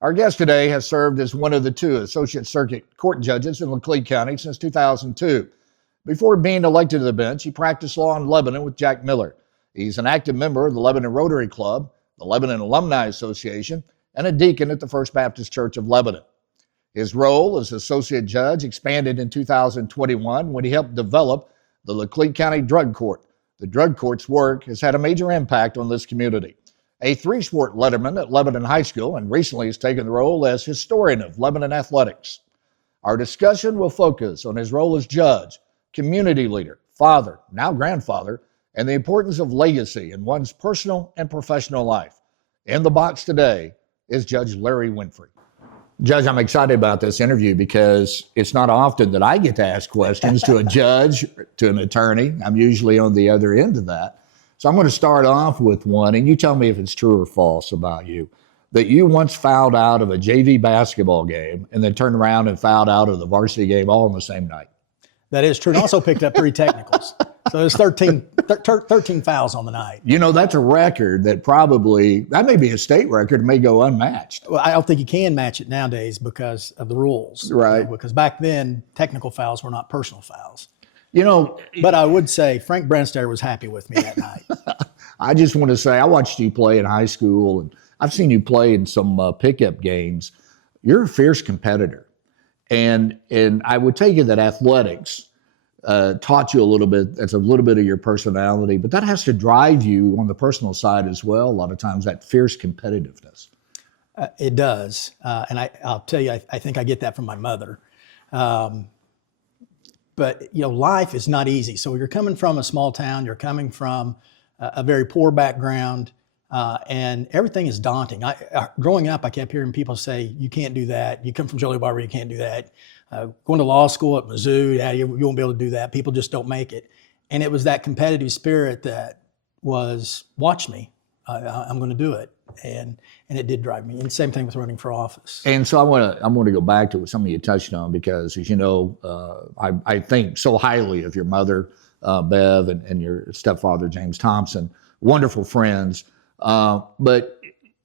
Our guest today has served as one of the two Associate Circuit Court judges in Laclede County since 2002. Before being elected to the bench, he practiced law in Lebanon with Jack Miller. He's an active member of the Lebanon Rotary Club, the Lebanon Alumni Association, and a deacon at the First Baptist Church of Lebanon. His role as associate judge expanded in 2021 when he helped develop the Laclede County Drug Court. The drug court's work has had a major impact on this community. A three-sport letterman at Lebanon High School, and recently has taken the role as historian of Lebanon athletics. Our discussion will focus on his role as judge, community leader, father, now grandfather, and the importance of legacy in one's personal and professional life. In the box today is Judge Larry Winfrey. Judge, I'm excited about this interview because it's not often that I get to ask questions to a judge, to an attorney. I'm usually on the other end of that. So I'm going to start off with one, and you tell me if it's true or false about you, that you once fouled out of a JV basketball game and then turned around and fouled out of the varsity game all on the same night. That is true. And also picked up 3 technicals. So there's 13 fouls on the night. You know, that's a record that may be a state record, may go unmatched. Well, I don't think you can match it nowadays because of the rules. Right. Because back then, technical fouls were not personal fouls. You know, but I would say Frank Brenstater was happy with me that night. I just want to say I watched you play in high school, and I've seen you play in some pickup games. You're a fierce competitor, and I would take it that athletics taught you a little bit. That's a little bit of your personality, but that has to drive you on the personal side as well. A lot of times, that fierce competitiveness. It does, and I'll tell you, I think I get that from my mother. But, you know, life is not easy. So you're coming from a small town, you're coming from a very poor background, and everything is daunting. Growing up, I kept hearing people say, you can't do that. You come from Joliet Barber, you can't do that. Going to law school at Mizzou, you won't be able to do that. People just don't make it. And it was that competitive spirit that was, watch me, I'm going to do it. And it did drive me. And same thing with running for office. And so I want to go back to what some of you touched on, because as you know, I think so highly of your mother, Bev, and your stepfather, James Thompson, wonderful friends. But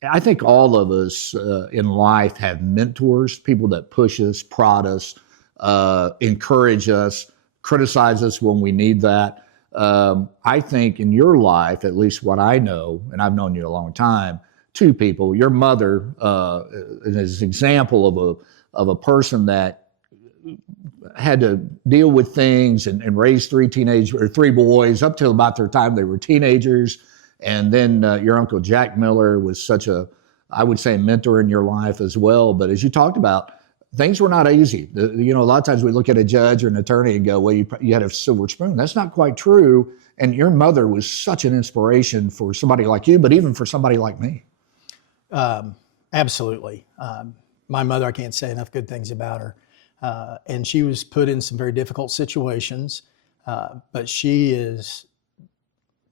I think all of us in life have mentors, people that push us, prod us, encourage us, criticize us when we need that. I think in your life, at least what I know, and I've known you a long time, 2 people. Your mother is an example of a person that had to deal with things and raise 3 boys up till about their time they were teenagers. And then your uncle Jack Miller was such I would say, a mentor in your life as well. But as you talked about, things were not easy. You know, a lot of times we look at a judge or an attorney and go, well, you had a silver spoon. That's not quite true. And your mother was such an inspiration for somebody like you, but even for somebody like me. Absolutely. My mother, I can't say enough good things about her. And she was put in some very difficult situations, but she is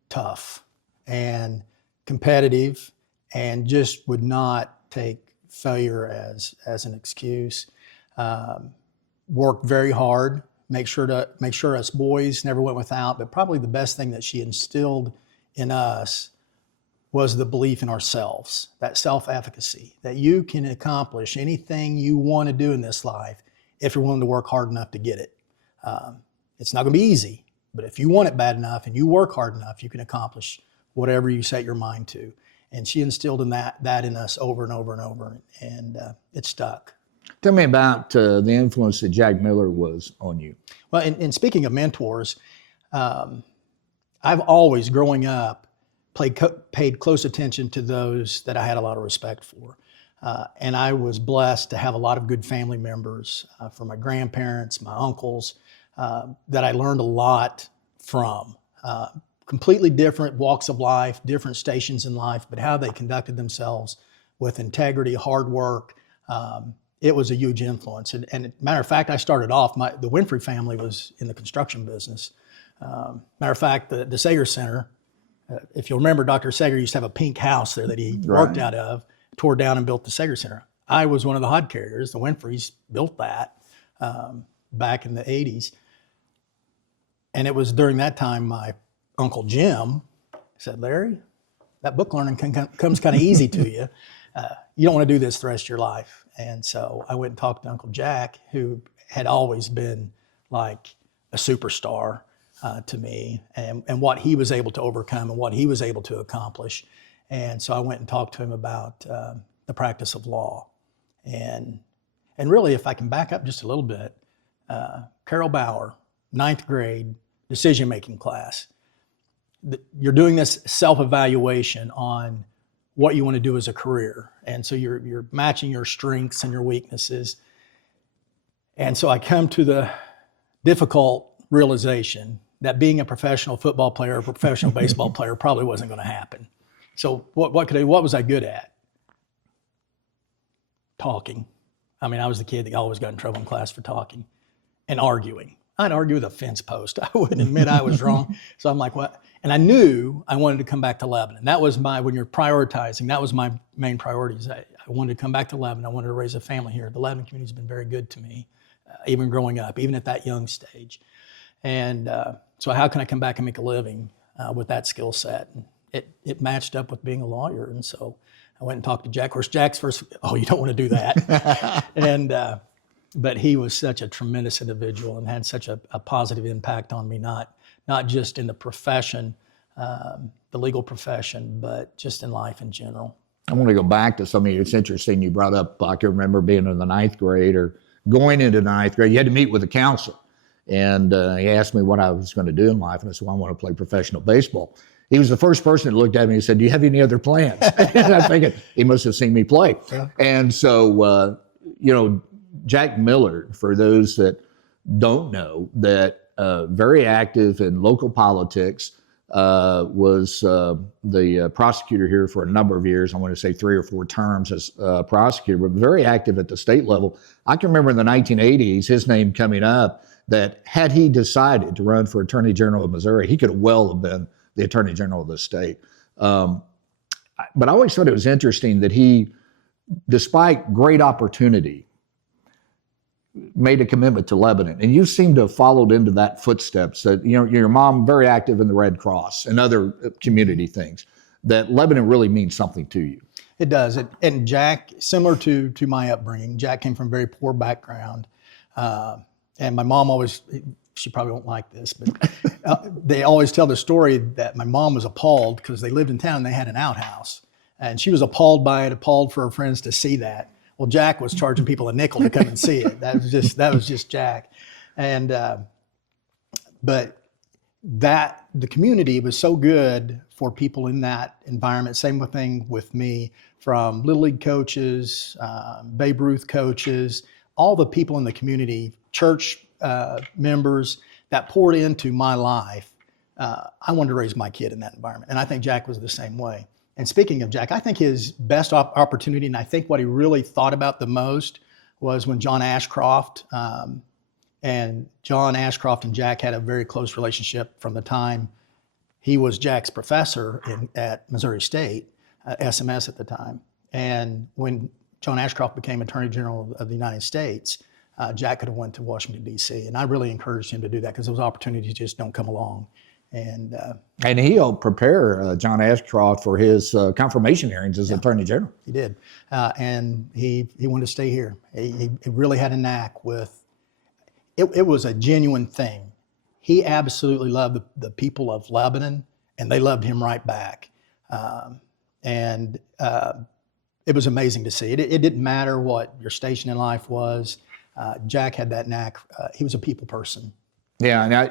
tough and competitive and just would not take failure as an excuse. Worked very hard, make sure us boys never went without, but probably the best thing that she instilled in us was the belief in ourselves, that self-efficacy, that you can accomplish anything you want to do in this life if you're willing to work hard enough to get it. It's not going to be easy, but if you want it bad enough and you work hard enough, you can accomplish whatever you set your mind to. And she instilled in that in us over and over and over, and it stuck. Tell me about the influence that Jack Miller was on you. Well, and speaking of mentors, I've always, growing up, paid close attention to those that I had a lot of respect for. And I was blessed to have a lot of good family members, from my grandparents, my uncles, that I learned a lot from. Completely different walks of life, different stations in life, but how they conducted themselves with integrity, hard work. It was a huge influence. And matter of fact, I started off, the Winfrey family was in the construction business. Matter of fact, the Sager Center, if you'll remember, Dr. Sager used to have a pink house there that he worked out of, tore down and built the Sager Center. I was one of the hod carriers. The Winfreys built that back in the 80s. And it was during that time my Uncle Jim said, Larry, that book learning comes kind of easy to you. you don't want to do this the rest of your life. And so I went and talked to Uncle Jack, who had always been like a superstar to me, and what he was able to overcome and what he was able to accomplish. And so I went and talked to him about the practice of law. And really, if I can back up just a little bit, Carol Bauer, 9th grade, decision-making class. You're doing this self-evaluation on what you want to do as a career. And so you're matching your strengths and your weaknesses. And so I come to the difficult realization that being a professional football player or a professional baseball player probably wasn't going to happen. So what was I good at? Talking. I mean, I was the kid that always got in trouble in class for talking and arguing. I'd argue with a fence post. I wouldn't admit I was wrong. So I'm like, what? And I knew I wanted to come back to Lebanon. That was when you're prioritizing, that was my main priorities. I wanted to come back to Lebanon. I wanted to raise a family here. The Lebanon community has been very good to me, even growing up, even at that young stage. And so how can I come back and make a living with that skill set? And it matched up with being a lawyer. And so I went and talked to Jack. Of course, Jack's first, oh, you don't want to do that. But he was such a tremendous individual and had such a positive impact on me, not just in the profession, the legal profession, but just in life in general. I want to go back to something. It's interesting you brought up. I can remember being in the 9th grade or going into 9th grade. You had to meet with a counselor. And he asked me what I was going to do in life. And I said, well, I want to play professional baseball. He was the first person that looked at me and said, do you have any other plans? And I'm thinking, he must have seen me play. Yeah. And so, Jack Miller, for those that don't know, that very active in local politics, was the prosecutor here for a number of years. I want to say 3 or 4 terms as prosecutor, but very active at the state level. I can remember in the 1980s, his name coming up, that had he decided to run for Attorney General of Missouri, he could well have been the Attorney General of the state. But I always thought it was interesting that he, despite great opportunity, made a commitment to Lebanon. And you seem to have followed into that footsteps, that your mom very active in the Red Cross and other community things, that Lebanon really means something to you. It does. And Jack, similar to my upbringing, Jack came from a very poor background. And my mom always, she probably won't like this, but they always tell the story that my mom was appalled because they lived in town and they had an outhouse. And she was appalled by it, appalled for her friends to see that. Well, Jack was charging people a nickel to come and see it. That was just Jack. And, but the community was so good for people in that environment. Same thing with me, from Little League coaches, Babe Ruth coaches, all the people in the community, church members that poured into my life. I wanted to raise my kid in that environment. And I think Jack was the same way. And speaking of Jack, I think his best opportunity, and I think what he really thought about the most, was when John Ashcroft, and Jack had a very close relationship from the time he was Jack's professor at Missouri State, SMS at the time. And when John Ashcroft became Attorney General of the United States, Jack could have went to Washington, D.C. And I really encouraged him to do that because those opportunities just don't come along. And he helped prepare John Ashcroft for his confirmation hearings as Attorney General. He did. And he wanted to stay here. He really had a knack with, it was a genuine thing. He absolutely loved the people of Lebanon, and they loved him right back. It was amazing to see. It didn't matter what your station in life was. Jack had that knack. He was a people person. Yeah,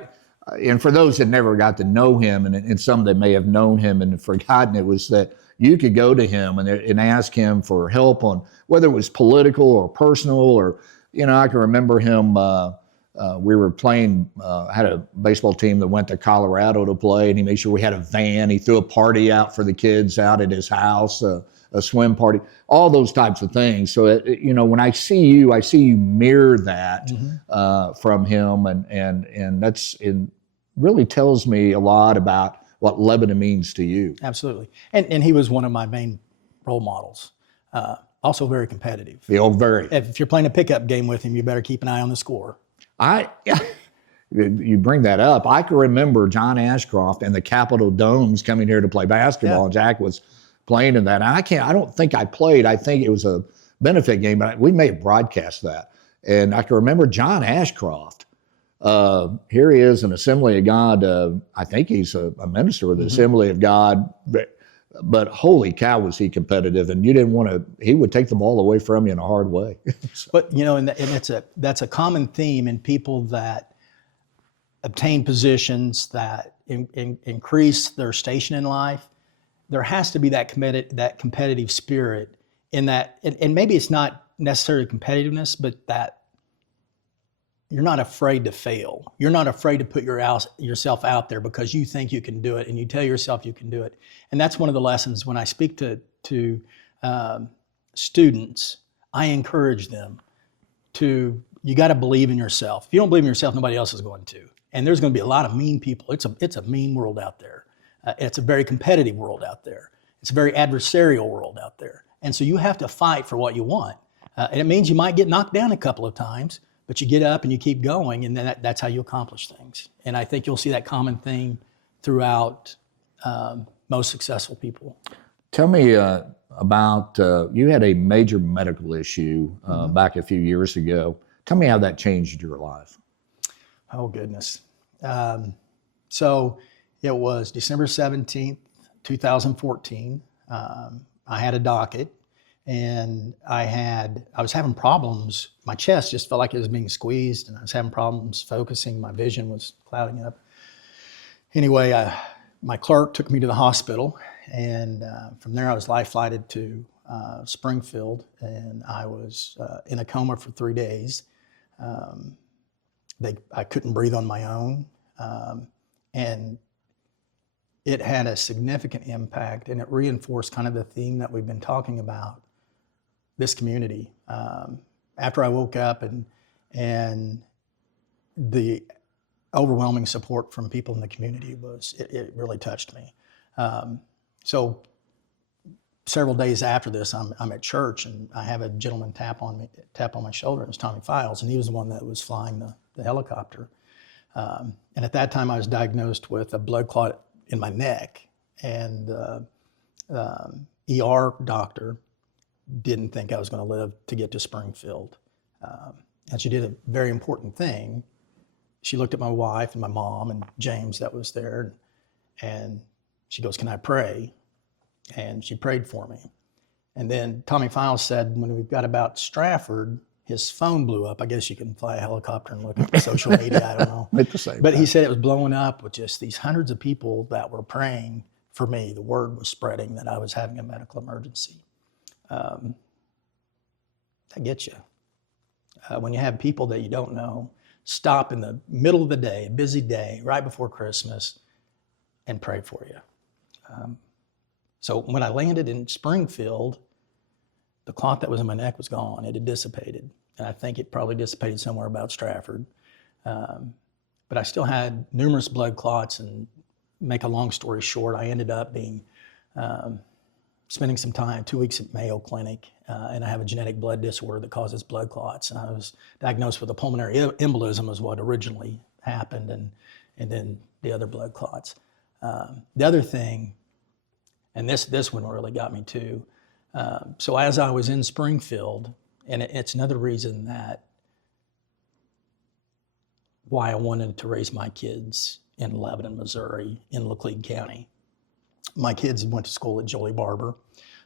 and for those that never got to know him, and some that may have known him and forgotten, it was that you could go to him and ask him for help on whether it was political or personal, or, I can remember him, we were playing, had a baseball team that went to Colorado to play, and he made sure we had a van. He threw a party out for the kids out at his house, a swim party, all those types of things. So, when I see you mirror that from him, and it really tells me a lot about what Lebanon means to you. Absolutely. And he was one of my main role models. Also very competitive. Very. If you're playing a pickup game with him, you better keep an eye on the score. You bring that up. I can remember John Ashcroft and the Capitol Domes coming here to play basketball, and Jack was playing in that. And I don't think I played. I think it was a benefit game, but we may have broadcast that. And I can remember John Ashcroft. Here he is, an Assembly of God. I think he's a minister with the Assembly of God. But holy cow, was he competitive, and you didn't want to. He would take the ball away from you in a hard way. So. But and that's a common theme in people that obtain positions that increase their station in life. There has to be that competitive spirit in that, and maybe it's not necessarily competitiveness, but that you're not afraid to fail. You're not afraid to put yourself out there because you think you can do it, and you tell yourself you can do it. And that's one of the lessons when I speak to students. I encourage them you got to believe in yourself. If you don't believe in yourself, nobody else is going to. And there's going to be a lot of mean people. It's a mean world out there. It's a very competitive world out there. It's a very adversarial world out there. And so you have to fight for what you want. And it means you might get knocked down a couple of times, but you get up and you keep going, and then that's how you accomplish things. And I think you'll see that common theme throughout most successful people. Tell me about, you had a major medical issue back a few years ago. Tell me how that changed your life. Oh, goodness. So it was December 17th, 2014. I had a docket, and I was having problems. My chest just felt like it was being squeezed, and I was having problems focusing. My vision was clouding up. Anyway, my clerk took me to the hospital, and from there I was life flighted to Springfield, and I was in a coma for 3 days. I couldn't breathe on my own, and it had a significant impact, and it reinforced kind of the theme that we've been talking about, this community. After I woke up and the overwhelming support from people in the community it really touched me. So several days after this, I'm at church, and I have a gentleman tap on my shoulder. It was Tommy Files, and he was the one that was flying the helicopter. And at that time, I was diagnosed with a blood clot in my neck, and ER doctor didn't think I was going to live to get to Springfield. And she did a very important thing. She looked at my wife and my mom and James that was there, and she goes, "Can I pray?" And she prayed for me. And then Tommy Files said, when we got about Stratford, his phone blew up. I guess you can fly a helicopter and look at the social media, I don't know. At the same But time. he said it was blowing up with just these hundreds of people that were praying for me. The word was spreading that I was having a medical emergency. That gets you. When you have people that you don't know, stop in the middle of the day, a busy day, right before Christmas, and pray for you. So when I landed in Springfield, the clot that was in my neck was gone. It had dissipated. And I think it probably dissipated somewhere about Stratford. But I still had numerous blood clots, and make a long story short, I ended up spending some time, 2 weeks at Mayo Clinic, and I have a genetic blood disorder that causes blood clots. And I was diagnosed with a pulmonary embolism is what originally happened, and then the other blood clots. The other thing, and this one really got me too. So as I was in Springfield, and it's another reason that why I wanted to raise my kids in Lebanon, Missouri, in Laclede County. My kids went to school at Jolie Barber,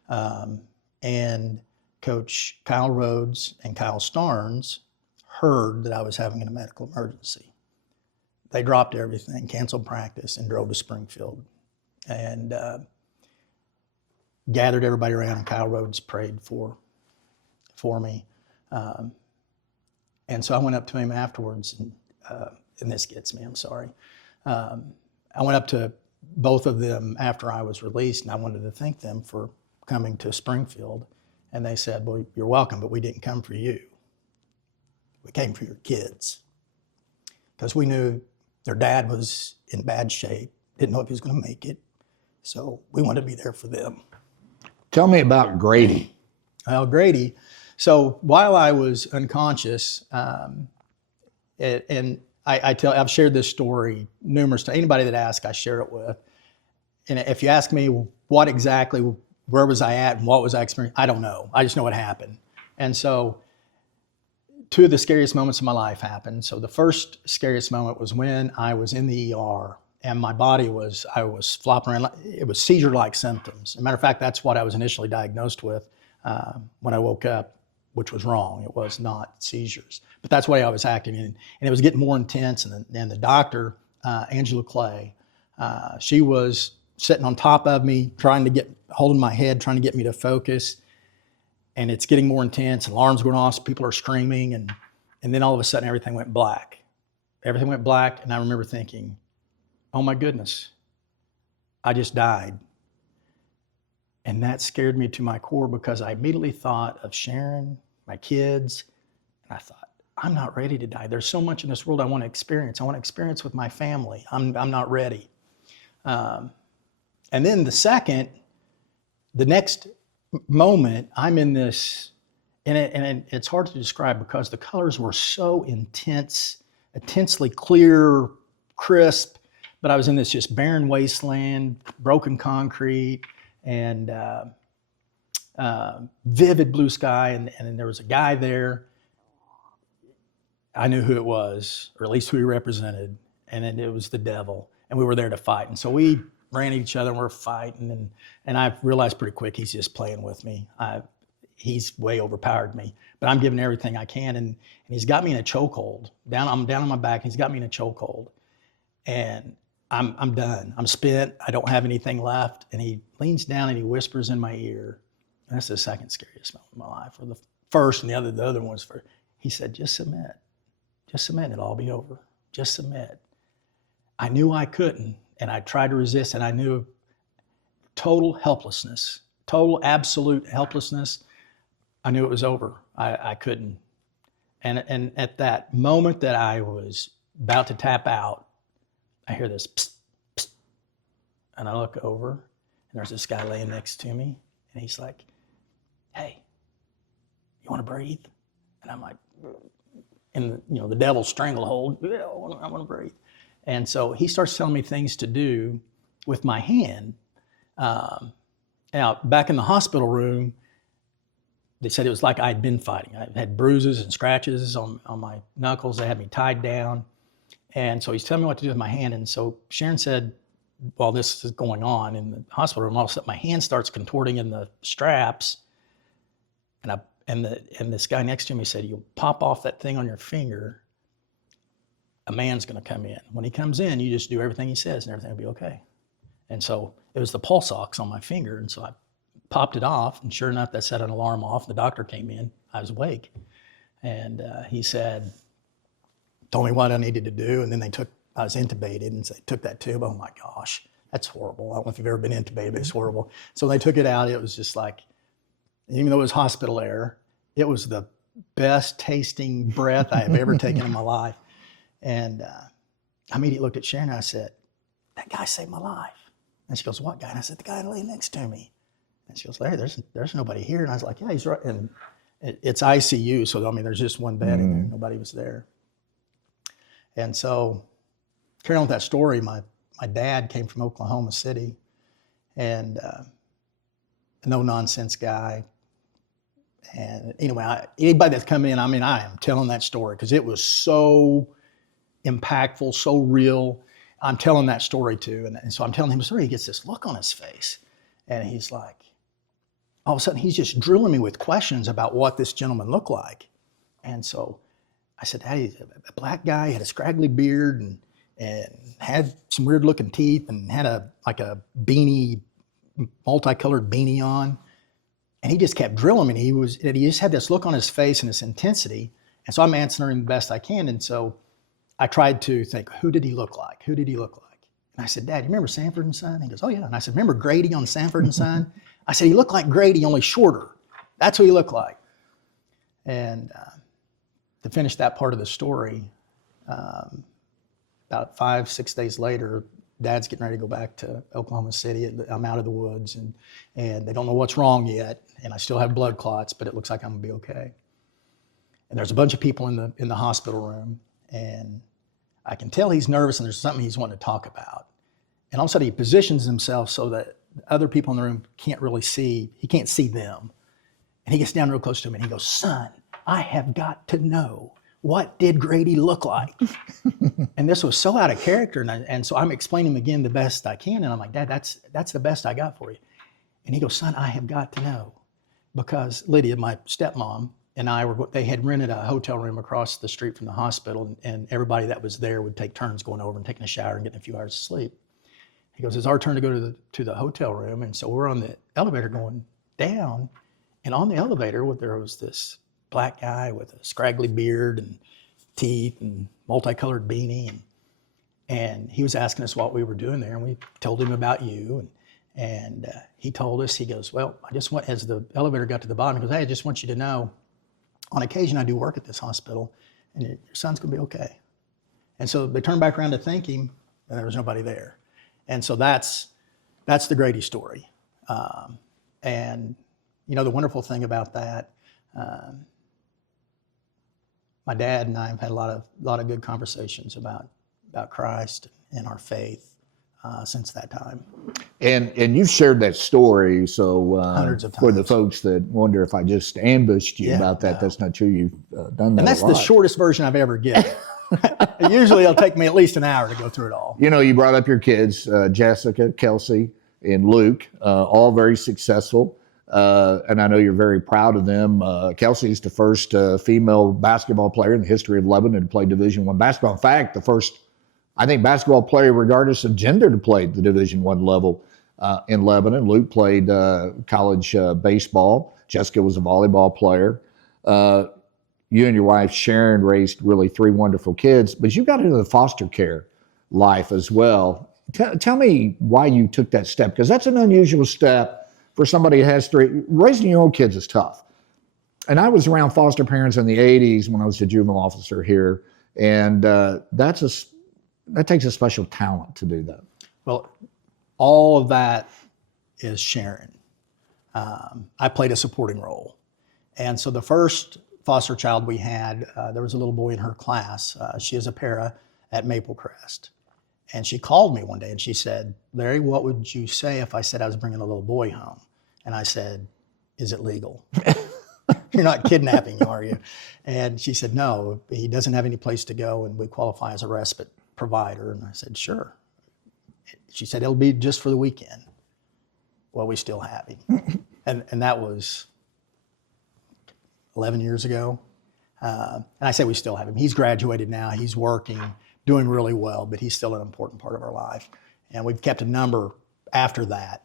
and Coach Kyle Rhodes and Kyle Starnes heard that I was having a medical emergency. They dropped everything, canceled practice, and drove to Springfield, and gathered everybody around, and Kyle Rhodes prayed for me. And so I went up to him afterwards, and this gets me, I'm sorry. I went up to both of them after I was released, and I wanted to thank them for coming to Springfield. And they said, "Well, you're welcome, but we didn't come for you. We came for your kids." Because we knew their dad was in bad shape, didn't know if he was going to make it. So we wanted to be there for them. Tell me about Grady. Well, Grady, so while I was unconscious, and I've shared this story numerous times. Anybody that asks, I share it with. And if you ask me what exactly where was I at and what was I experiencing? I don't know. I just know what happened. And so two of the scariest moments of my life happened. So the first scariest moment was when I was in the ER and my body I was flopping around. It was seizure-like symptoms. As a matter of fact, that's what I was initially diagnosed with when I woke up, which was wrong. It was not seizures, but that's the way I was acting. And it was getting more intense. And the doctor, Angela Clay, she was sitting on top of me, holding my head, trying to get me to focus. And it's getting more intense, alarms going off, people are screaming, and then all of a sudden everything went black. Everything went black, and I remember thinking, oh my goodness, I just died. And that scared me to my core because I immediately thought of Sharon, my kids, and I thought, I'm not ready to die. There's so much in this world I want to experience. I want to experience with my family. I'm not ready. And then the next moment, I'm in this, and it's hard to describe because the colors were so intense, intensely clear, crisp, but I was in this just barren wasteland, broken concrete, and vivid blue sky, and there was a guy there. I knew who it was, or at least who he represented, and it was the devil, and we were there to fight. And so we ran at each other and we're fighting, and I realized pretty quick he's just playing with me. He's way overpowered me, but I'm giving everything I can, and he's got me in a chokehold. I'm down on my back, and he's got me in a chokehold, and I'm done. I'm spent. I don't have anything left. And he leans down and he whispers in my ear. And that's the second scariest moment of my life, or the first, and the other one was for. He said, "Just submit. Just submit. It'll all be over. Just submit." I knew I couldn't. And I tried to resist, and I knew total helplessness, total absolute helplessness. I knew it was over. I couldn't. And at that moment that I was about to tap out, I hear this psst, psst, and I look over, and there's this guy laying next to me, and he's like, "Hey, you want to breathe?" And I'm like, in the devil's stranglehold, yeah, I want to breathe. And so he starts telling me things to do with my hand. Now, back in the hospital room, they said it was like I'd been fighting. I had bruises and scratches on my knuckles. They had me tied down. And so he's telling me what to do with my hand. And so Sharon said, while this is going on in the hospital room, all of a sudden my hand starts contorting in the straps. And this guy next to me said, "You'll pop off that thing on your finger. A man's going to come in. When he comes in, you just do everything he says and everything will be okay." And so it was the pulse ox on my finger. And so I popped it off, and sure enough, that set an alarm off. The doctor came in. I was awake. And he said, told me what I needed to do. And then I was intubated, and so they took that tube. Oh my gosh, that's horrible. I don't know if you've ever been intubated, but it's horrible. So when they took it out, it was just like, even though it was hospital air, it was the best tasting breath I have ever taken in my life. And I immediately looked at Sharon and I said, "That guy saved my life." And she goes, "What guy?" And I said, "The guy laying next to me." And she goes, "Larry, there's nobody here." And I was like, "Yeah, he's right." And it's ICU, so I mean, there's just one bed in there. Nobody was there. And so, carrying on with that story, my dad came from Oklahoma City, and a no-nonsense guy. And anyway, anybody that's coming in, I mean, I am telling that story because it was so impactful, so real. I'm telling that story too. And so I'm telling him the story. He gets this look on his face. And he's like, all of a sudden, he's just drilling me with questions about what this gentleman looked like. And so I said, "Hey, he's a black guy, had a scraggly beard and had some weird looking teeth and had a beanie, multicolored beanie on." And he just kept drilling me. And he just had this look on his face and this intensity. And so I'm answering the best I can. And so I tried to think, who did he look like? Who did he look like? And I said, "Dad, you remember Sanford and Son?" He goes, "Oh yeah." And I said, "Remember Grady on Sanford and Son?" I said, "He looked like Grady, only shorter. That's who he looked like." And to finish that part of the story, about 5-6 days later, Dad's getting ready to go back to Oklahoma City. I'm out of the woods, and they don't know what's wrong yet. And I still have blood clots, but it looks like I'm gonna be okay. And there's a bunch of people in the hospital room, and I can tell he's nervous and there's something he's wanting to talk about. And all of a sudden he positions himself so that other people in the room can't really see, he can't see them. And he gets down real close to him and he goes, son, I have got to know, what did Grady look like? And this was so out of character. And so I'm explaining him again the best I can. And I'm like, Dad, that's the best I got for you. And he goes, son, I have got to know. Because Lydia, my stepmom, and they had rented a hotel room across the street from the hospital, and everybody that was there would take turns going over and taking a shower and getting a few hours of sleep. He goes, it's our turn to go to the hotel room. And so we're on the elevator going down, and on the elevator there was this black guy with a scraggly beard and teeth and multicolored beanie. And he was asking us what we were doing there, and we told him about you. And he told us, he goes, well, as the elevator got to the bottom, he goes, hey, I just want you to know, on occasion I do work at this hospital, and your son's gonna be okay. And so they turned back around to thank him, and there was nobody there. And so that's the Grady story. And you know, the wonderful thing about that, my dad and I have had a lot of good conversations about Christ and our faith since that time. And you've shared that story, so hundreds of times. For the folks that wonder if I just ambushed you about that, that's not true. You've done that. And that's the shortest version I've ever given. Usually it'll take me at least an hour to go through it all. You know, you brought up your kids, Jessica, Kelsey, and Luke, all very successful. And I know you're very proud of them. Kelsey's the first female basketball player in the history of Lebanon to play Division I basketball. In fact, the first, I think, basketball player, regardless of gender, to play at the Division I level in Lebanon. Luke played college baseball. Jessica was a volleyball player. You and your wife, Sharon, raised really 3 wonderful kids, but you got into the foster care life as well. Tell me why you took that step, because that's an unusual step for somebody who has 3. Raising your own kids is tough. And I was around foster parents in the 80s when I was a juvenile officer here, and that takes a special talent to do that. Well, all of that is Sharon. I played a supporting role. And so the first foster child we had, there was a little boy in her class. She is a para at Maple Crest. And she called me one day and she said, Larry, what would you say if I said I was bringing a little boy home? And I said, is it legal? You're not kidnapping, are you? And she said, no, he doesn't have any place to go and we qualify as a respite provider. And I said, sure. She said, it'll be just for the weekend. Well, we still have him. And that was 11 years ago. And I say we still have him. He's graduated now. He's working, doing really well, but he's still an important part of our life. And we've kept a number after that,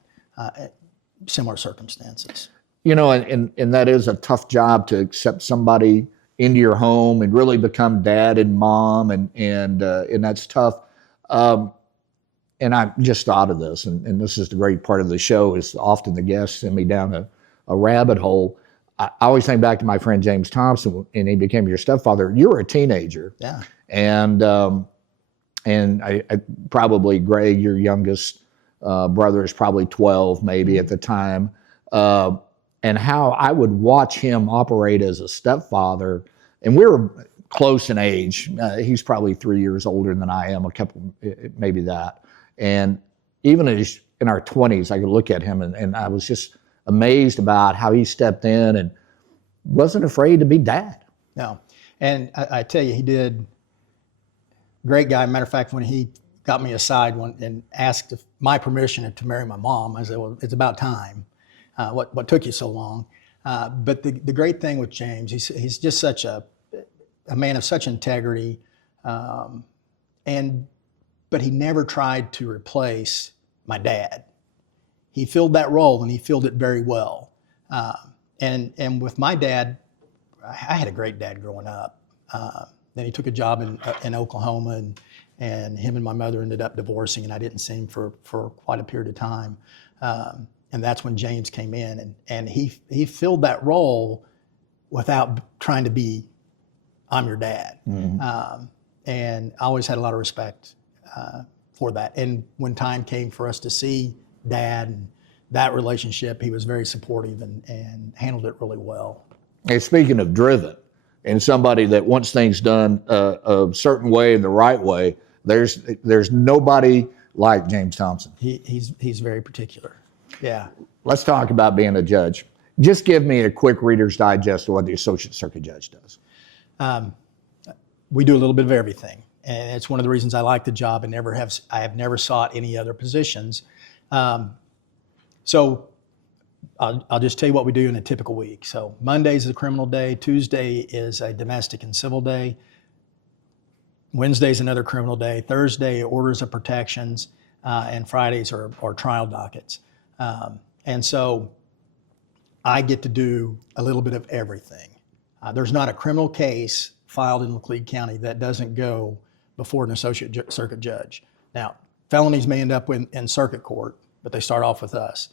similar circumstances. You know, and that is a tough job, to accept somebody into your home and really become dad and mom, and that's tough. And I just thought of this, and this is the great part of the show, is often the guests send me down a rabbit hole. I always think back to my friend James Thompson, and he became your stepfather. You were a teenager. Yeah. And I probably, Greg, your youngest brother, is probably 12 maybe at the time. And how I would watch him operate as a stepfather, and we were close in age. He's probably 3 years older than I am, a couple, maybe that. And even in our 20s, I could look at him and I was just amazed about how he stepped in and wasn't afraid to be dad. No, and I tell you, he did. Great guy. Matter of fact, when he got me aside and asked my permission to marry my mom, I said, well, it's about time. What took you so long? But the great thing with James, he's just such a man of such integrity, but he never tried to replace my dad. He filled that role, and he filled it very well. And with my dad, I had a great dad growing up. Then he took a job in Oklahoma, and him and my mother ended up divorcing, and I didn't see him for quite a period of time. And that's when James came in, and he filled that role without trying to be, I'm your dad. Mm-hmm. And I always had a lot of respect for that. And when time came for us to see Dad and that relationship, he was very supportive and handled it really well. And speaking of driven, and somebody that wants things done a certain way and the right way, there's nobody like James Thompson. He's very particular. Yeah. Let's talk about being a judge. Just give me a quick Reader's Digest of what the Associate Circuit Judge does. We do a little bit of everything. And it's one of the reasons I like the job and I have never sought any other positions. So I'll just tell you what we do in a typical week. So Monday is a criminal day. Tuesday is a domestic and civil day. Wednesday is another criminal day. Thursday, orders of protections. And Fridays are trial dockets. And so I get to do a little bit of everything. There's not a criminal case filed in Laclede County that doesn't go before an associate circuit judge. Now, felonies may end up in circuit court, but they start off with us.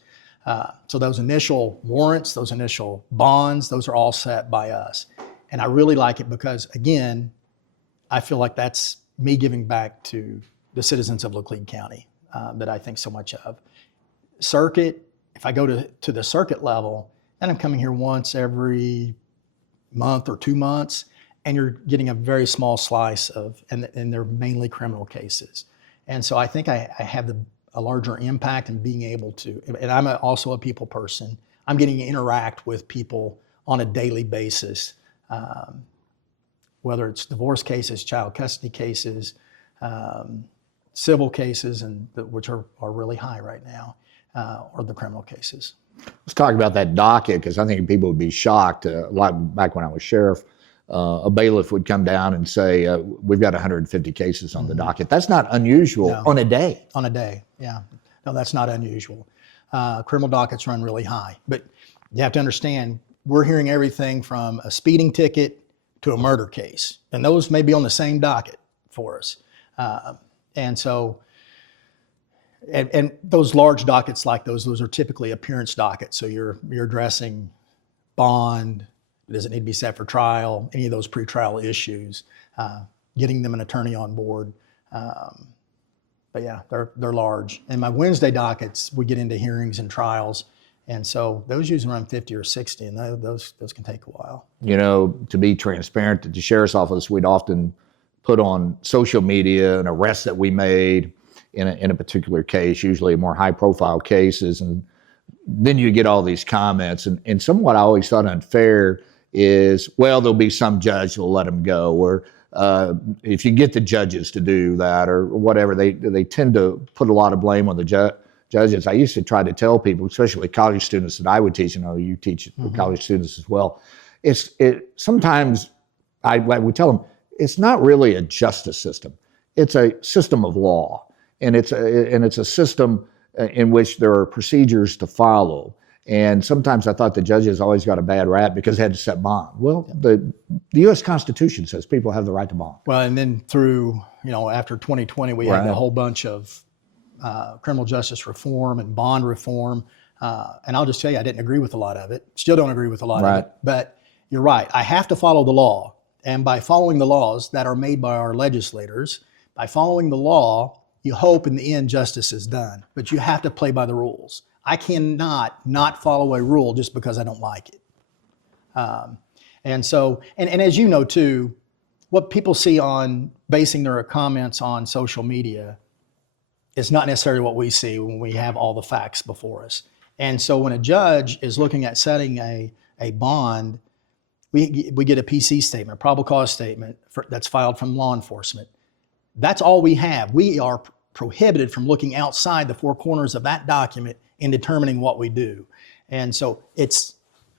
So those initial warrants, those initial bonds, those are all set by us. And I really like it because, again, I feel like that's me giving back to the citizens of Laclede County that I think so much of. Circuit, if I go to the circuit level, and I'm coming here once every month or 2 months, and you're getting a very small slice of, and they're mainly criminal cases. And so I think I have a larger impact in being able to, and I'm also a people person. I'm getting to interact with people on a daily basis, whether it's divorce cases, child custody cases, civil cases, and which are really high right now, or the criminal cases. Let's talk about that docket, because I think people would be shocked. Like back when I was sheriff, a bailiff would come down and say, we've got 150 cases on the docket. That's not unusual on a day. On a day, yeah. No, that's not unusual. Criminal dockets run really high. But you have to understand, we're hearing everything from a speeding ticket to a murder case. And those may be on the same docket for us. And so, and those large dockets like those are typically appearance dockets. So you're addressing bond, does it need to be set for trial, any of those pretrial issues, getting them an attorney on board. But yeah, they're large. And my Wednesday dockets, we get into hearings and trials. And so those usually run 50 or 60, and those can take a while. You know, to be transparent, at the sheriff's office, we'd often put on social media an arrest that we made in a particular case, usually more high-profile cases, and then you get all these comments. And somewhat I always thought unfair is, well, there'll be some judge who'll let them go, or if you get the judges to do that or whatever, they tend to put a lot of blame on the judges. I used to try to tell people, especially with college students that I would teach, and you teach college students as well. Sometimes I would tell them, it's not really a justice system. It's a system of law, and it's a system in which there are procedures to follow. And sometimes I thought the judges always got a bad rap because they had to set bond. Well, the U.S. Constitution says people have the right to bond. Well, and then through, after 2020, we had a whole bunch of criminal justice reform and bond reform. And I'll just tell you, I didn't agree with a lot of it. Still don't agree with a lot of it. But you're right. I have to follow the law. And by following the laws that are made by our legislators, by following the law, you hope in the end justice is done. But you have to play by the rules. I cannot not follow a rule just because I don't like it. And so, and as you know too, what people see on basing their comments on social media is not necessarily what we see when we have all the facts before us. And so when a judge is looking at setting a bond, we get a PC statement, a probable cause statement that's filed from law enforcement. That's all we have. We are prohibited from looking outside the four corners of that document in determining what we do. And so it's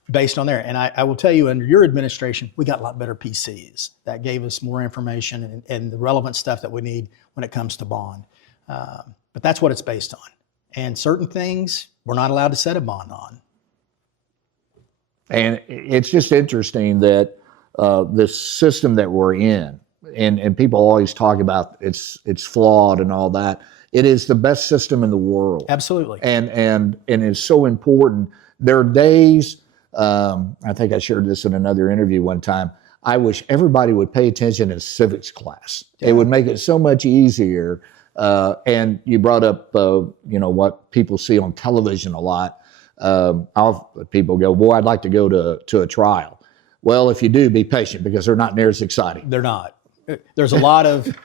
based on there. And I will tell you, under your administration, we got a lot better PCs that gave us more information and the relevant stuff that we need when it comes to bond. But that's what it's based on. And certain things we're not allowed to set a bond on. And it's just interesting that this system that we're in, and people always talk about it's flawed and all that. It is the best system in the world. Absolutely. And it's so important. There are days, I think I shared this in another interview one time, I wish everybody would pay attention in civics class. Yeah. It would make it so much easier. And you brought up, what people see on television a lot. People go, boy, I'd like to go to a trial. Well, if you do, be patient because they're not near as exciting. They're not. there's a lot of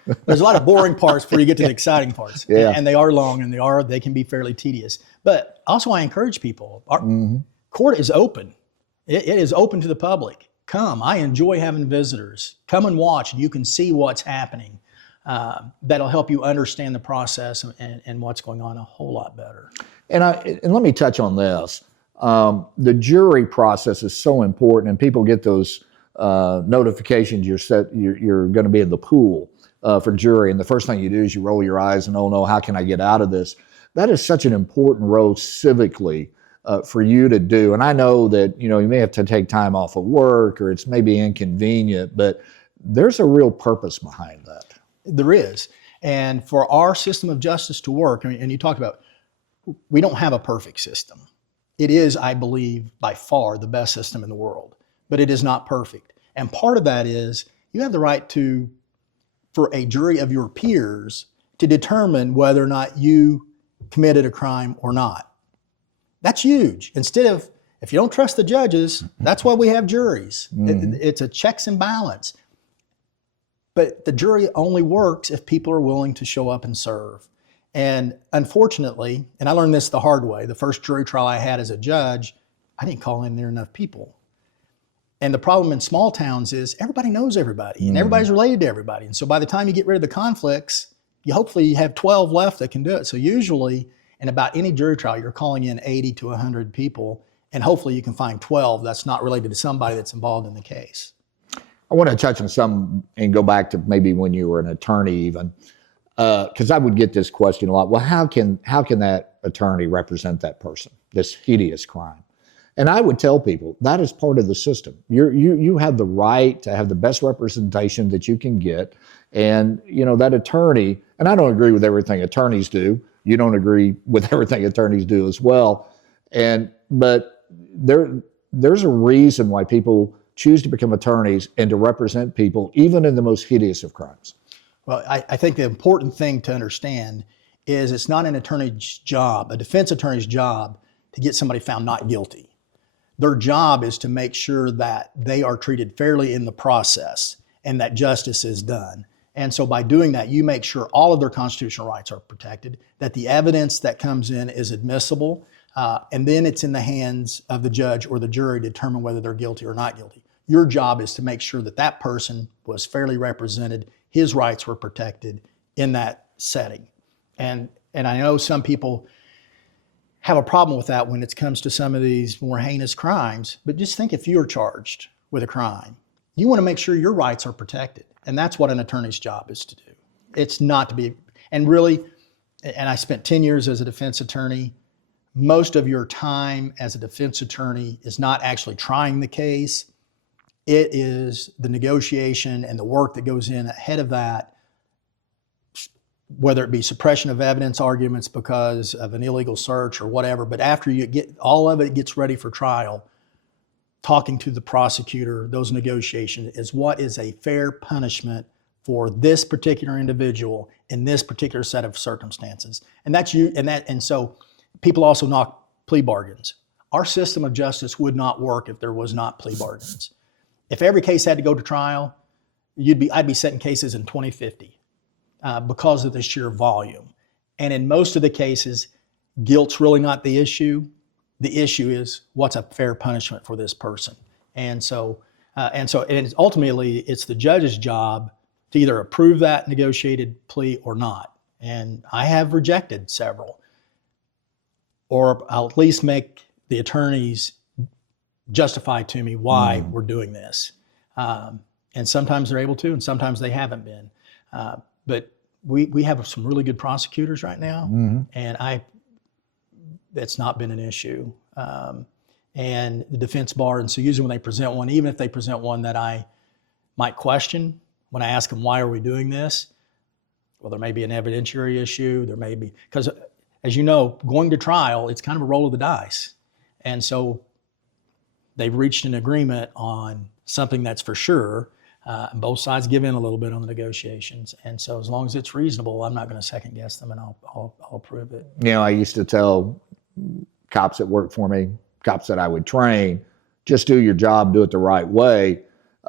boring parts before you get to the exciting parts. Yeah. And they are long, and they can be fairly tedious. But also I encourage people, our court is open. It is open to the public. Come, I enjoy having visitors. Come and watch, and you can see what's happening. That'll help you understand the process and what's going on a whole lot better. And let me touch on this. The jury process is so important, and people get those notifications you're going to be in the pool for jury, and the first thing you do is you roll your eyes and, oh no, how can I get out of this? That is such an important role civically for you to do. And I know that you may have to take time off of work, or it's maybe inconvenient, but there's a real purpose behind that. There is. And for our system of justice to work, and you talked about, we don't have a perfect system. It is, I believe, by far the best system in the world, but it is not perfect. And part of that is you have the right for a jury of your peers to determine whether or not you committed a crime or not. That's huge. Instead of, if you don't trust the judges, that's why we have juries. It's a checks and balance. But the jury only works if people are willing to show up and serve. And unfortunately, and I learned this the hard way, the first jury trial I had as a judge, I didn't call in there enough people. And the problem in small towns is everybody knows everybody and everybody's related to everybody. And so by the time you get rid of the conflicts, hopefully you have 12 left that can do it. So usually in about any jury trial, you're calling in 80 to 100 people, and hopefully you can find 12 that's not related to somebody that's involved in the case. I want to touch on some and go back to maybe when you were an attorney even, because I would get this question a lot. Well, how can that attorney represent that person, this hideous crime? And I would tell people that is part of the system. You have the right to have the best representation that you can get. And, that attorney, and I don't agree with everything attorneys do. You don't agree with everything attorneys do as well. But there's a reason why people choose to become attorneys and to represent people, even in the most hideous of crimes. Well, I think the important thing to understand is it's not an attorney's job, a defense attorney's job, to get somebody found not guilty. Their job is to make sure that they are treated fairly in the process and that justice is done. And so by doing that, you make sure all of their constitutional rights are protected, that the evidence that comes in is admissible, and then it's in the hands of the judge or the jury to determine whether they're guilty or not guilty. Your job is to make sure that that person was fairly represented, his rights were protected in that setting. And I know some people have a problem with that when it comes to some of these more heinous crimes, but just think if you're charged with a crime, you want to make sure your rights are protected. And that's what an attorney's job is to do. It's not to be, and really, and I spent 10 years as a defense attorney, most of your time as a defense attorney is not actually trying the case. It is the negotiation and the work that goes in ahead of that, whether it be suppression of evidence arguments because of an illegal search or whatever. But after you get all of it gets ready for trial, talking to the prosecutor, those negotiations is what is a fair punishment for this particular individual in this particular set of circumstances. And that's you, and so people also knock plea bargains. Our system of justice would not work if there was not plea bargains. If every case had to go to trial, I'd be setting cases in 2050 because of the sheer volume. And in most of the cases, guilt's really not the issue. The issue is what's a fair punishment for this person. And ultimately it's the judge's job to either approve that negotiated plea or not. And I have rejected several, or I'll at least make the attorneys justify to me why we're doing this. And sometimes they're able to, and sometimes they haven't been. But we have some really good prosecutors right now, and that's not been an issue. And the defense bar, and so usually when they present one, even if they present one that I might question, when I ask them, why are we doing this? Well, there may be an evidentiary issue. There may be, because as you know, going to trial, it's kind of a roll of the dice. And so they've reached an agreement on something that's for sure. And both sides give in a little bit on the negotiations. And so as long as it's reasonable, I'm not going to second guess them, and I'll approve it. I used to tell cops that worked for me, cops that I would train, just do your job, do it the right way.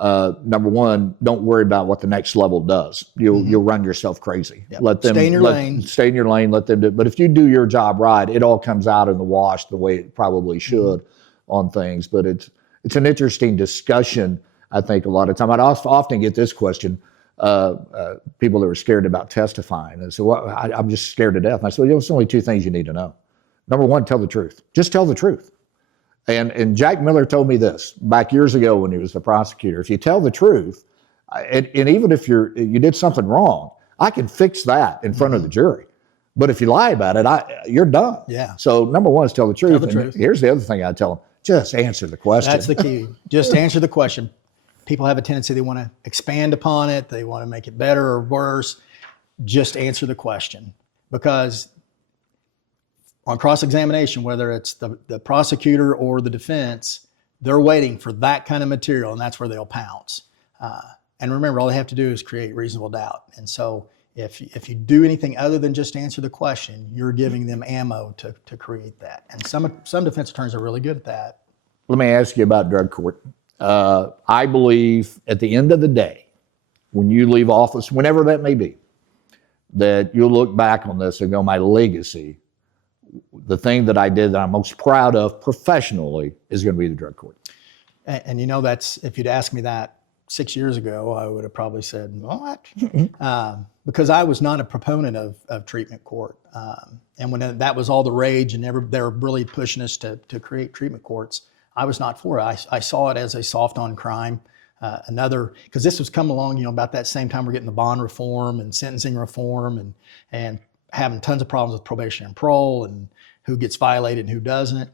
number one, don't worry about what the next level does. You'll run yourself crazy. Yep. Let them stay in your lane. Stay in your lane. Let them do it. But if you do your job right, it all comes out in the wash the way it probably should on things. But it's an interesting discussion. I think a lot of time I'd often get this question. People that were scared about testifying. And so I'm just scared to death. And I said, well, there's only two things you need to know. Number one, tell the truth. Just tell the truth. And Jack Miller told me this back years ago when he was the prosecutor. If you tell the truth, and even if you did something wrong, I can fix that in front of the jury. But if you lie about it, you're done. Yeah. So number one is tell the truth. Tell the truth. Here's the other thing I tell them. Just answer the question. That's the key. Just answer the question. People have a tendency, they want to expand upon it. They want to make it better or worse. Just answer the question. Because on cross-examination, whether it's the prosecutor or the defense, they're waiting for that kind of material, and that's where they'll pounce. And remember, all they have to do is create reasonable doubt. And so if you do anything other than just answer the question, you're giving them ammo to create that. And some defense attorneys are really good at that. Let me ask you about drug court. I believe at the end of the day, when you leave office, whenever that may be, that you'll look back on this and go, my legacy, the thing that I did that I'm most proud of professionally is going to be the drug court. And that's, if you'd asked me that 6 years ago, I would have probably said, what? Because I was not a proponent of treatment court. And when that was all the rage and they were really pushing us to create treatment courts, I was not for it. I saw it as a soft on crime. Because this was coming along, about that same time we're getting the bond reform and sentencing reform and having tons of problems with probation and parole and who gets violated and who doesn't.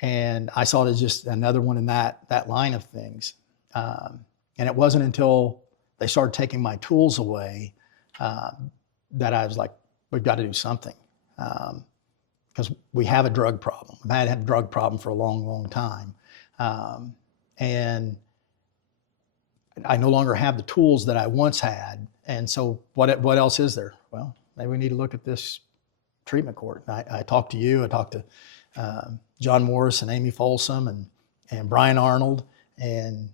And I saw it as just another one in that line of things. And it wasn't until they started taking my tools away that I was like, we've got to do something. Because we have a drug problem. I've had a drug problem for a long, long time. And I no longer have the tools that I once had. And so what else is there? Well, maybe we need to look at this treatment court. I talked to you, I talked to John Morris and Amy Folsom and Brian Arnold, and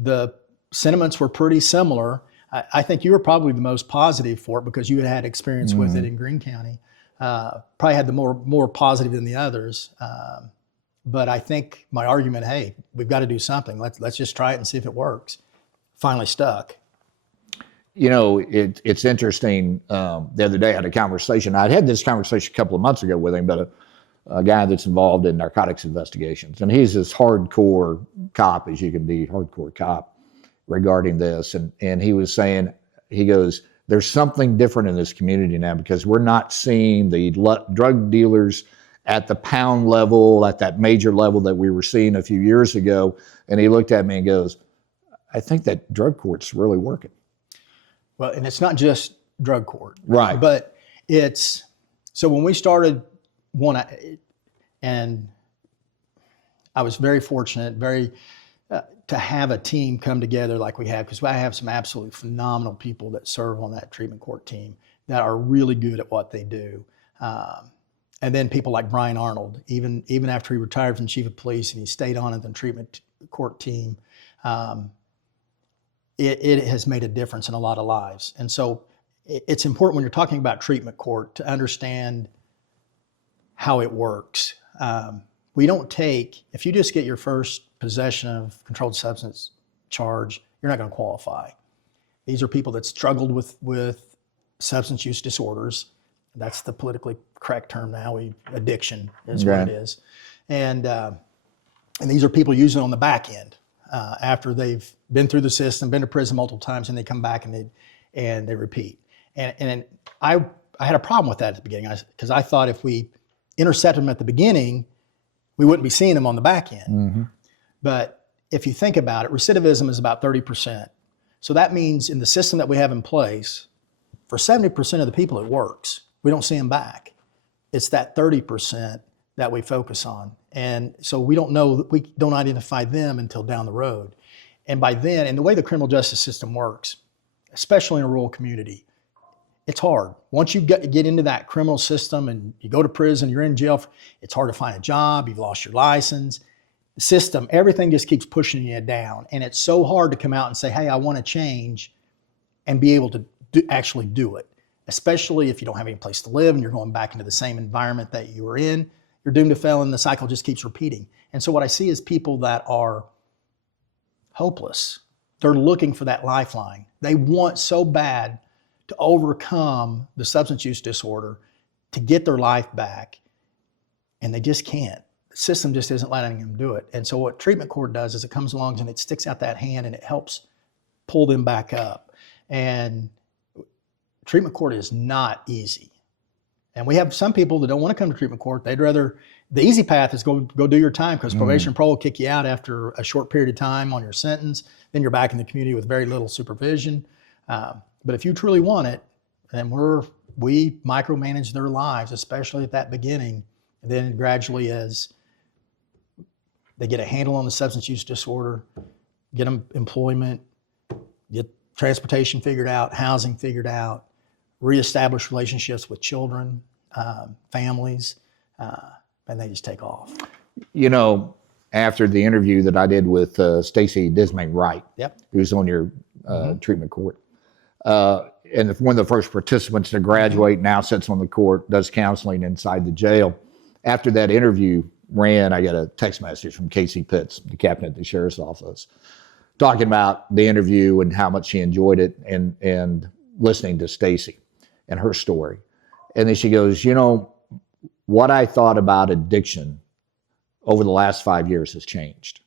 the sentiments were pretty similar. I think you were probably the most positive for it because you had experience with it in Greene County. Probably had the more positive than the others. But I think my argument, hey, we've got to do something. Let's just try it and see if it works. Finally stuck. It's interesting. The other day I had a conversation. I'd had this conversation a couple of months ago with him, but a guy that's involved in narcotics investigations. And he's as hardcore cop as you can be, hardcore cop regarding this. And he was saying, he goes, there's something different in this community now because we're not seeing the drug dealers at the pound level, at that major level that we were seeing a few years ago. And he looked at me and goes, I think that drug court's really working. Well, and it's not just drug court. Right. But so when we started and I was very fortunate, to have a team come together like we have, because I have some absolutely phenomenal people that serve on that treatment court team that are really good at what they do. And then people like Brian Arnold, even after he retired from chief of police and he stayed on at the treatment court team, it has made a difference in a lot of lives. And so it's important when you're talking about treatment court to understand how it works. If you just get your first possession of controlled substance charge, you're not going to qualify. These are people that struggled with substance use disorders. That's the politically correct term now. Addiction is what it is. And these are people usually on the back end after they've been through the system, been to prison multiple times, and they come back and they repeat. And I had a problem with that at the beginning because I thought if we intercept them at the beginning, we wouldn't be seeing them on the back end. Mm-hmm. But if you think about it, recidivism is about 30%. So that means in the system that we have in place, for 70% of the people it works. We don't see them back. It's that 30% that we focus on. And so we don't identify them until down the road. And by then, and the way the criminal justice system works, especially in a rural community, it's hard. Once you get into that criminal system and you go to prison, you're in jail, it's hard to find a job, you've lost your license. the system, everything just keeps pushing you down. And it's so hard to come out and say, hey, I want to change and be able to actually do it, especially if you don't have any place to live and you're going back into the same environment that you were in. You're doomed to fail, and the cycle just keeps repeating. And so what I see is people that are hopeless. They're looking for that lifeline. They want so bad to overcome the substance use disorder, to get their life back, and they just can't. The system just isn't letting them do it. And so what treatment court does is it comes along and it sticks out that hand and it helps pull them back up. And treatment court is not easy. And we have some people that don't want to come to treatment court. They'd rather, the easy path is go do your time, because probation and parole will kick you out after a short period of time on your sentence. Then you're back in the community with very little supervision. But if you truly want it, then we micromanage their lives, especially at that beginning. And then gradually, as they get a handle on the substance use disorder, get them employment, get transportation figured out, housing figured out, reestablish relationships with children, families, and they just take off. You know, after the interview that I did with Stacy Dismay Wright, Yep. who's on your treatment court, and one of the first participants to graduate, now sits on the court, does counseling inside the jail. After that interview ran, I got a text message from Casey Pitts, the captain at the sheriff's office, talking about the interview and how much she enjoyed it, and listening to Stacy and her story. And then she goes, you know, what I thought about addiction over the last 5 years has changed.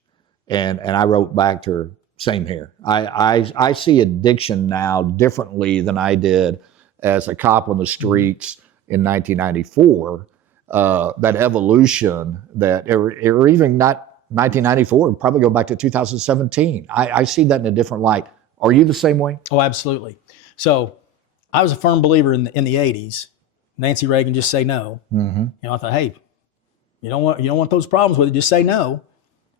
And I wrote back to her, same here. I see addiction now differently than I did as a cop on the streets in 1994. That evolution, or even not 1994, probably go back to 2017. I see that in a different light. Are you the same way? Oh, absolutely. So I was a firm believer in the 80s. Nancy Reagan, just say no. Mm-hmm. You know, I thought, hey, you don't want those problems with it, just say no.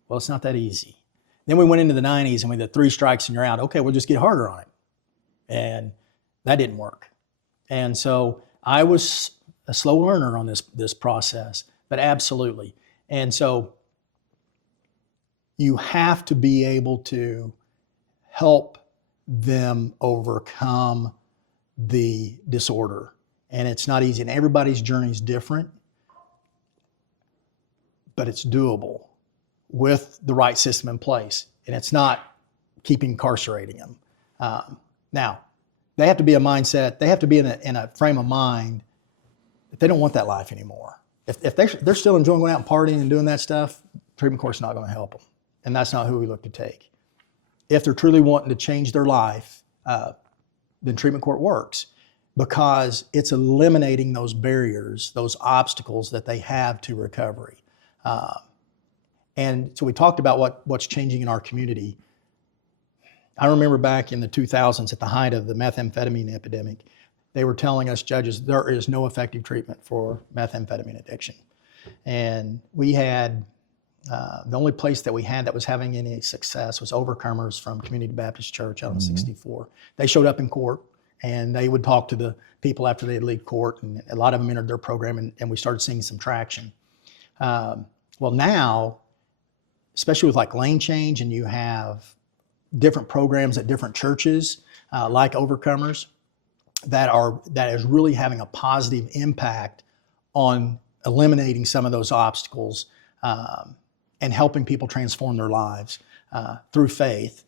Well, it's not that easy. Then we went into the 90s and we did 3 strikes and you're out. Okay, we'll just get harder on it. And that didn't work. And so I was a slow learner on this process, but absolutely. And so you have to be able to help them overcome the disorder. And it's not easy, and everybody's journey is different, but it's doable with the right system in place. And it's not keeping incarcerating them. Now, they have to be a mindset, they have to be in a frame of mind that they don't want that life anymore. If they're still enjoying going out and partying and doing that stuff, treatment court's not going to help them. And that's not who we look to take. If they're truly wanting to change their life, then treatment court works, because it's eliminating those barriers, those obstacles that they have to recovery. And so we talked about what's changing in our community. I remember back in the 2000s, at the height of the methamphetamine epidemic, they were telling us judges there is no effective treatment for methamphetamine addiction. And we had, the only place that we had that was having any success was Overcomers from Community Baptist Church out on 64. They showed up in court and they would talk to the people after they'd leave court, and a lot of them entered their program, and we started seeing some traction. Well, now, especially with like lane change, and you have different programs at different churches, like Overcomers, that is really having a positive impact on eliminating some of those obstacles, and helping people transform their lives through faith,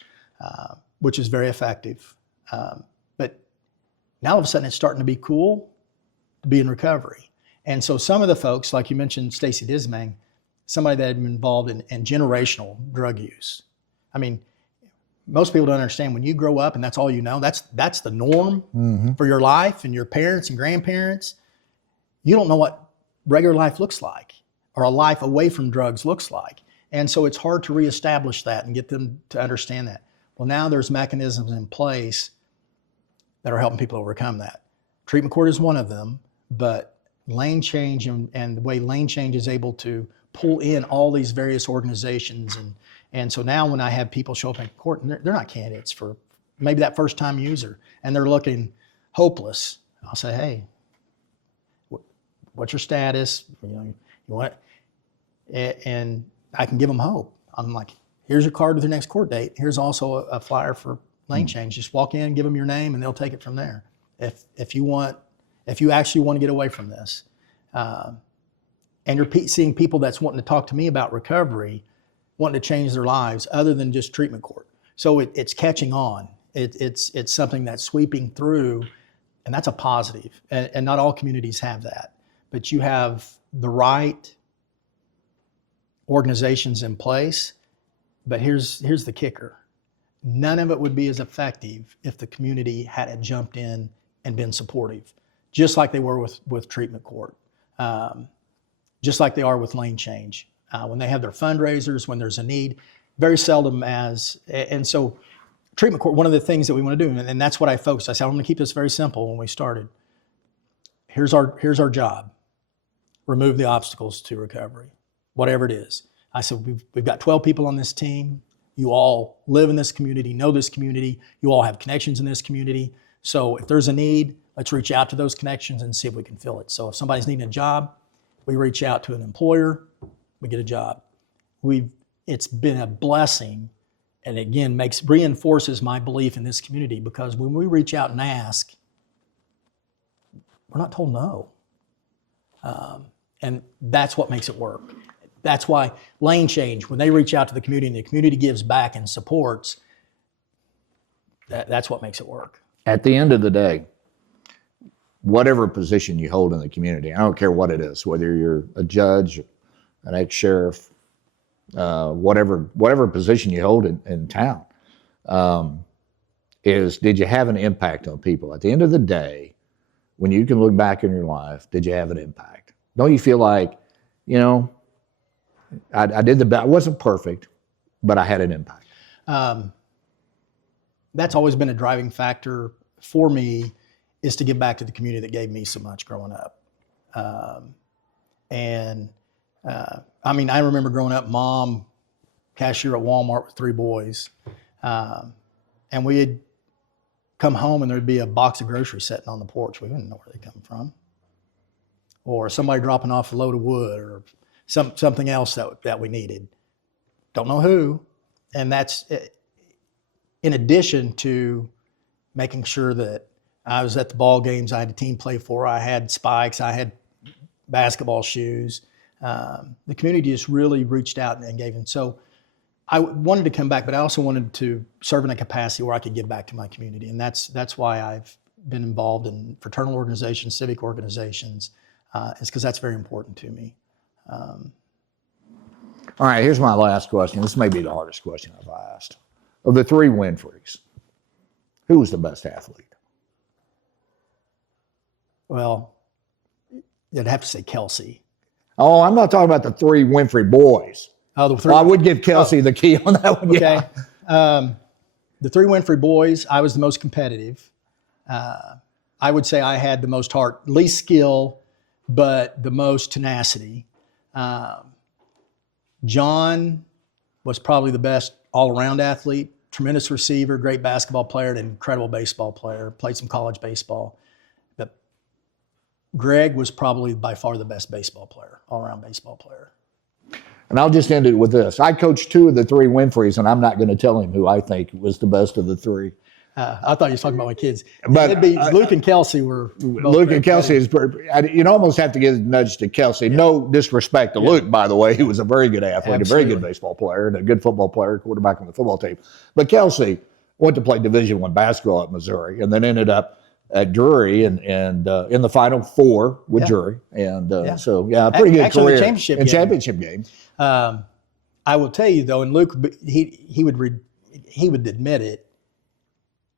which is very effective. But now all of a sudden it's starting to be cool to be in recovery. And so some of the folks, like you mentioned, Stacy Dismay, somebody that had been involved in generational drug use. I mean, most people don't understand, when you grow up and that's all you know, that's the norm for your life and your parents and grandparents. You don't know what regular life looks like, or a life away from drugs looks like. And so it's hard to reestablish that and get them to understand that. Well, now there's mechanisms in place that are helping people overcome that. Treatment court is one of them, but lane change and the way lane change is able to pull in all these various organizations. And so now when I have people show up in court, and they're not candidates for maybe that first time user, and they're looking hopeless, I'll say, hey, what's your status? You want it? And I can give them hope. I'm like, here's your card to the next court date. Here's also a flyer for lane change. Just walk in, give them your name, and they'll take it from there. If you actually want to get away from this, and you're seeing people that's wanting to talk to me about recovery, wanting to change their lives other than just treatment court. So it's catching on. It's something that's sweeping through, and that's a positive. And not all communities have that, but you have the right organizations in place. But here's the kicker. None of it would be as effective if the community had jumped in and been supportive, just like they were with treatment court, just like they are with lane change. When they have their fundraisers, when there's a need, very seldom and so treatment court, one of the things that we want to do, and that's what I focused. I said, I'm going to keep this very simple when we started. Here's our job. Remove the obstacles to recovery, whatever it is. I said, we've got 12 people on this team. You all live in this community, know this community. You all have connections in this community. So if there's a need, let's reach out to those connections and see if we can fill it. So if somebody's needing a job, we reach out to an employer, we get a job. It's been a blessing, and again, reinforces my belief in this community, because when we reach out and ask, we're not told no. And that's what makes it work. That's why lane change, when they reach out to the community and the community gives back and supports, that's what makes it work. At the end of the day, whatever position you hold in the community, I don't care what it is, whether you're a judge, an ex-sheriff, whatever position you hold in town, did you have an impact on people? At the end of the day, when you can look back in your life, did you have an impact? Don't you feel like, I did the best. I wasn't perfect, but I had an impact. That's always been a driving factor for me, is to give back to the community that gave me so much growing up. I remember growing up, mom, cashier at Walmart with 3 boys. And we'd come home and there'd be a box of groceries sitting on the porch. We didn't know where they come from. Or somebody dropping off a load of wood, or something else that we needed. Don't know who. And that's in addition to making sure that I was at the ball games, I had a team play for, I had spikes, I had basketball shoes. The community just really reached out and gave. And so I wanted to come back, but I also wanted to serve in a capacity where I could give back to my community. And that's why I've been involved in fraternal organizations, civic organizations, is because that's very important to me. All right, here's my last question. This may be the hardest question I've asked. Of the 3 Winfreys, who was the best athlete? Well, you'd have to say Kelsey. Oh, I'm not talking about the 3 Winfrey boys. Oh, the 3. Well, I would give Kelsey the key on that one. Okay. Yeah. The 3 Winfrey boys, I was the most competitive. I would say I had the most heart, least skill, but the most tenacity. John was probably the best all-around athlete, tremendous receiver, great basketball player, and incredible baseball player, played some college baseball. But Greg was probably by far the best baseball player, all-around baseball player. And I'll just end it with this. I coached 2 of the 3 Winfreys, and I'm not going to tell him who I think was the best of the 3. I thought you were talking about my kids. But it'd be Luke and Kelsey were. Luke and Kelsey is. You'd almost have to give a nudge to Kelsey. Yeah. No disrespect to Luke, by the way. He was a very good athlete, Absolutely. A very good baseball player, and a good football player, quarterback on the football team. But Kelsey went to play Division I basketball at Missouri, and then ended up at Drury and in the Final Four with Drury. And so, pretty good career. Championship game. I will tell you though, and Luke, he would admit it.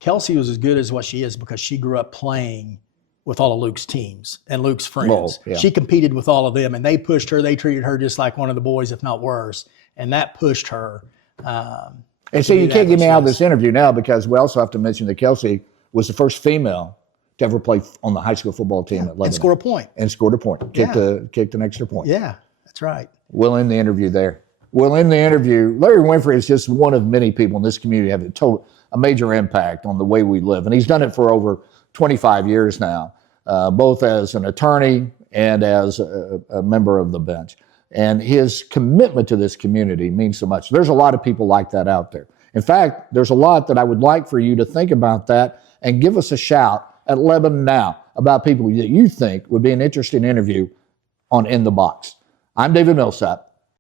Kelsey was as good as what she is because she grew up playing with all of Luke's teams and Luke's friends. She competed with all of them, and they pushed her. They treated her just like one of the boys, if not worse. And that pushed her. And so you can't get me out of this interview now, because we also have to mention that Kelsey was the first female to ever play on the high school football team at Lebanon. And score a point. Kicked an extra point. Yeah, that's right. We'll end the interview there. Larry Winfrey is just one of many people in this community who have a major impact on the way we live. And he's done it for over 25 years now, both as an attorney and as a member of the bench. And his commitment to this community means so much. There's a lot of people like that out there. In fact, there's a lot that I would like for you to think about that and give us a shout at Lebanon Now about people that you think would be an interesting interview on In the Box. I'm David Millsap.